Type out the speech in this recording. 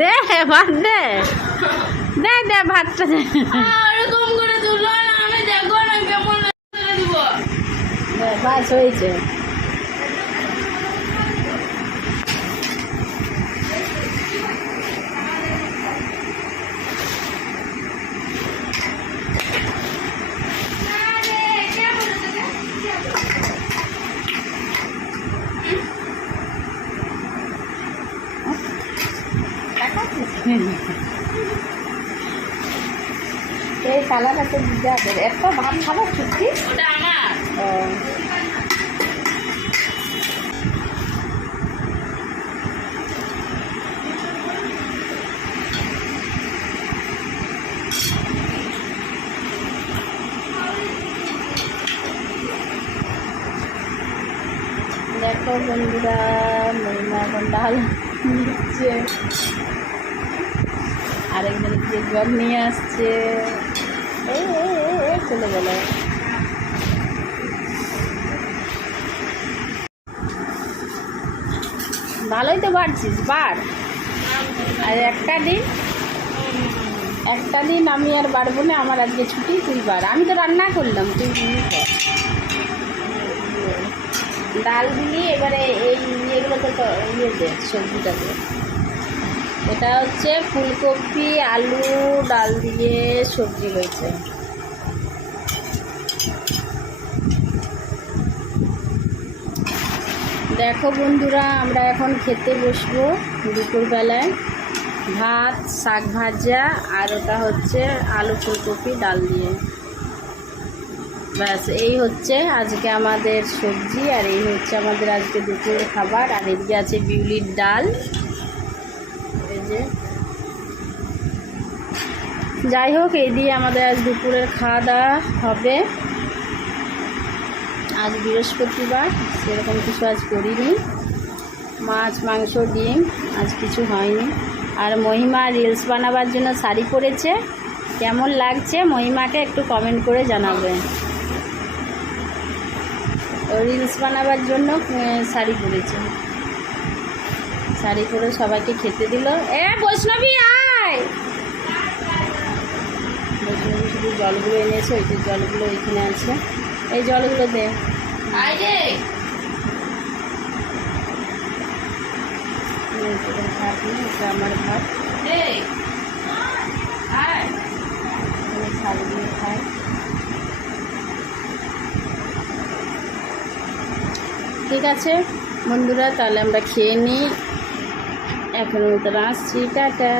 দে ভাত দে। দে দে ভাতটা দে। এরকম করে তুলো না আমি দেখো না কেমন দিব। বাস হয়েছে। এই তো দিতে হবে এত ভাত খাব সত্যি? ওটা আমার। দেখো বন্ধুরা এখন ডাল নিচ্ছে। আরেকজন যে জগ নিয়ে আসছে। চলে গেল। ভালোই তো বাড়ছিস বার আর একটা দিন একটা দিন আমি আর বাড়বো না, আমার আজকে ছুটি, তুই বার আমি তো রান্না করলাম, তুই ডাল দিলি এবারে এই ইয়েগুলোতে তো ইয়ে দে সবজিটা দে এটা হচ্ছে ফুলকপি, আলু, ডাল দিয়ে সবজি হয়েছে। দেখো বন্ধুরা, আমরা এখন খেতে বসবো দুপুরবেলায়। ভাত, শাক ভাজা, আর ওটা হচ্ছে আলু ফুলকপি, ডাল দিয়ে। ব্যাস, এই হচ্ছে আজকে আমাদের সবজি, আর এই হচ্ছে আমাদের আজকে দুপুরের খাবার। আর এদিকে আছে বিউলির ডাল। যে। যাই হোক, এই দিয়ে আমাদের আজ দুপুরের খাওয়া দাওয়া হবে। আজ বৃহস্পতিবার, সেরকম কিছু আজ করিনি। মাছ, মাংস, ডিম, আজ কিছু হয়নি। আর মহিমা রিলস বানাবার জন্য শাড়ি পরেছে। কেমন লাগছে মহিমাকে একটু কমেন্ট করে জানাবে। ও রিলস বানাবার জন্য শাড়ি পরেছে। শাড়ি পরে সবাইকে খেতে দিল। এ বৈষ্ণবী আয়! বৈষ্ণবী শুধু জলগুলো এনেছে ওই যে জলগুলো ওইখানে আছে। এই জলগুলো দে। ভাত এটা আমার ভাত। ঠিক আছে বন্ধুরা তাহলে আমরা খেয়ে নিই। এখন মতো আসছি টাটা